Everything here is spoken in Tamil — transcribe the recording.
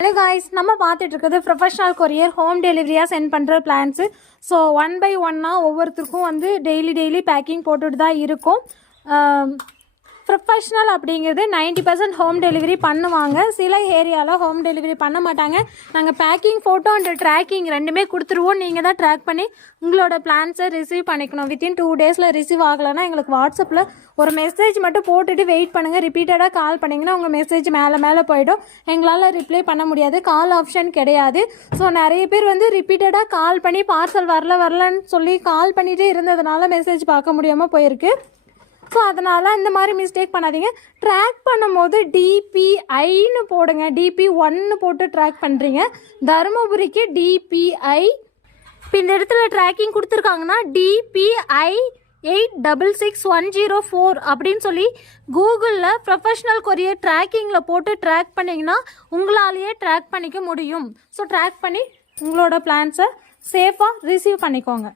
ஹலோ காய்ஸ், நம்ம பார்த்துட்டு இருக்கிறது ப்ரொஃபஷனல் கொரியர் ஹோம் டெலிவரியாக சென்ட் பண்ணுற பிளான்ஸு. ஸோ 1 by 1 ஒவ்வொருத்தருக்கும் வந்து டெய்லி பேக்கிங் போட்டுட்டு தான் இருக்கும். ப்ரொஃபஷ்னல் அப்படிங்கிறது 90% ஹோம் டெலிவரி பண்ணுவாங்க. சில ஏரியாவில் ஹோம் டெலிவரி பண்ண மாட்டாங்க. நாங்கள் பேக்கிங் ஃபோட்டோ அண்ட் ட்ராக்கிங் ரெண்டுமே கொடுத்துருவோம். நீங்கள் தான் ட்ராக் பண்ணி உங்களோட பிளான்ஸை ரிசீவ் பண்ணிக்கணும். வித்தின் 2 days ரிசீவ் ஆகலைன்னா எங்களுக்கு வாட்ஸ்அப்பில் ஒரு மெசேஜ் மட்டும் போட்டுட்டு வெயிட் பண்ணுங்கள். ரிப்பீட்டடாக கால் பண்ணிங்கன்னா உங்கள் மெசேஜ் மேலே போயிடும். எங்களால் ரிப்ளை பண்ண முடியாது. கால் ஆப்ஷன் கிடையாது. ஸோ நிறைய பேர் வந்து ரிப்பீட்டடாக கால் பண்ணி பார்சல் வரலன்னு சொல்லி கால் பண்ணிகிட்டே இருந்ததுனால மெசேஜ் பார்க்க முடியாமல் போயிருக்கு. ஸோ அதனால் இந்த மாதிரி மிஸ்டேக் பண்ணாதீங்க. ட்ராக் பண்ணும்போது DPIன்னு போடுங்க. DP1 போட்டு ட்ராக் பண்ணுறீங்க. தருமபுரிக்கு DPI. இப்போ இந்த இடத்துல ட்ராக்கிங் கொடுத்துருக்காங்கன்னா DPI 866104 அப்படின்னு சொல்லி கூகுளில் ப்ரொஃபஷ்னல் கொரியர் ட்ராக்கிங்கில் போட்டு ட்ராக் பண்ணிங்கன்னா உங்களாலேயே ட்ராக் பண்ணிக்க முடியும். ஸோ ட்ராக் பண்ணி உங்களோட பிளான்ஸை சேஃபாக ரிசீவ் பண்ணிக்கோங்க.